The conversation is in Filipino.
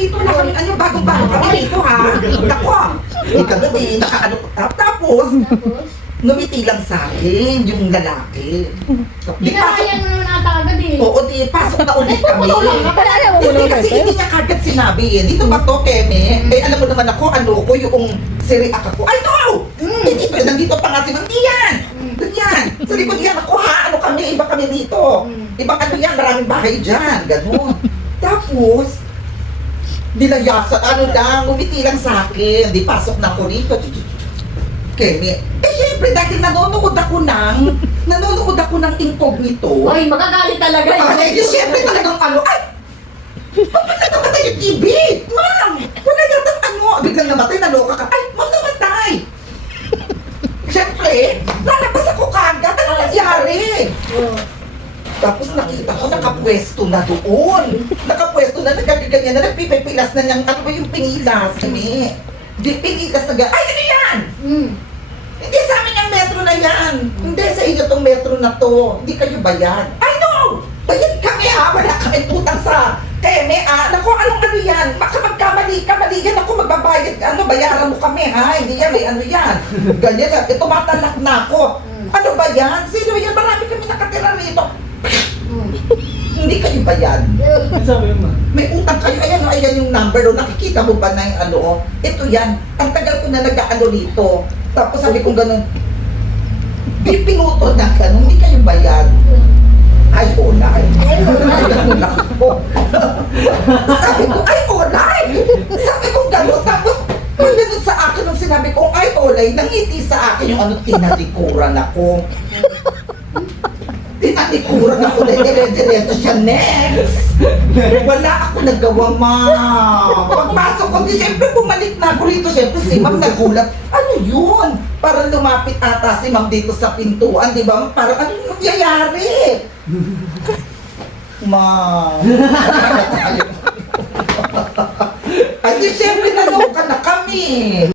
rito na kami, ano, bagong-bago kami rito ha. Ako, kagabi, nakaano, tapos, numiti lang sa akin, yung lalaki. Di pasok, Kinakayan mo naman ata agad eh. oo, di, pasok na ulit kami. Kaya mo Hindi naman kasi hindi niya kagad sinabi eh. Dito ba to, Keme? Eh, alam mo naman ako, ano ko, yung siriak ako. Ay, no! Hindi ba, nandito pa nga si Ma'am Dian. Ganyan. Sa likod yan ako, ha? Ano kami? Iba kami dito. Ibang ano yan, maraming bahay dyan. Ganun. Tapos, nilayasan, ano lang, umiti lang sa akin. Di pasok na ako rito. Keme. Eh, syempre, dahil nanonood ako ng incognito. Oy, magagalit talaga yun. Ay, di syempre talagang ano, ay! Bakit namatay yung TV? Ma'am! Wala yata ano, biglang namatay, naloka ka. Ay, ma'am, namatay! Syempre, lalabas ako kagad, ano nangyari? Tapos nakita ko, nakapwesto na doon. Nakapwesto na, nagkaganyan na, nagpipipilas na niyang, ano ba yung pingilas? Hindi. Di pinilas na ay, ano yan? Hindi sa amin yung metro na yan. Hindi sa inyo tong metro na to. Hindi kayo bayad. I know! Bayad kami ha. Wala kami tutang sa Keme ha. Naku, anong ano yan? Baka magkamali yan. Ako magbabayad. Ano, bayaran mo kami ha. Hindi yan, may ano yan. Ganyan yan. Tumatalak na ako. Ano ba yan? Sino yan? Marami kami nakatira rito. Hindi kayo bayad. Sabi mo, May utang kayo. Ayan o, ayan yung number o. Nakikita mo ba na yung ano o? Ito yan. Ang tagal ko na nag-ano rito. Tapos sabi ko ganun, di pinutol na ganun, hindi kayo bayad. Ay, olay. Ay, ganun ako. Sabi ko, ay, olay. Sabi ko ganun. Tapos, nung ganun sa akin, nung sinabi ko, ay, olay, nangiti sa akin yung ano, tinalikuran ako. Tinalikuran ako na dire-direto siya next. Wala ako nagawa, ma'am. Pagpasok ko, di siyempre bumalik na ako rito. Siyempre si ma'am nagulat. Ano yun? Parang lumapit ata si ma'am dito sa pintuan, di ba? Parang ano yung nangyayari? Ma'am. Ay, di siyempre naloka na kami.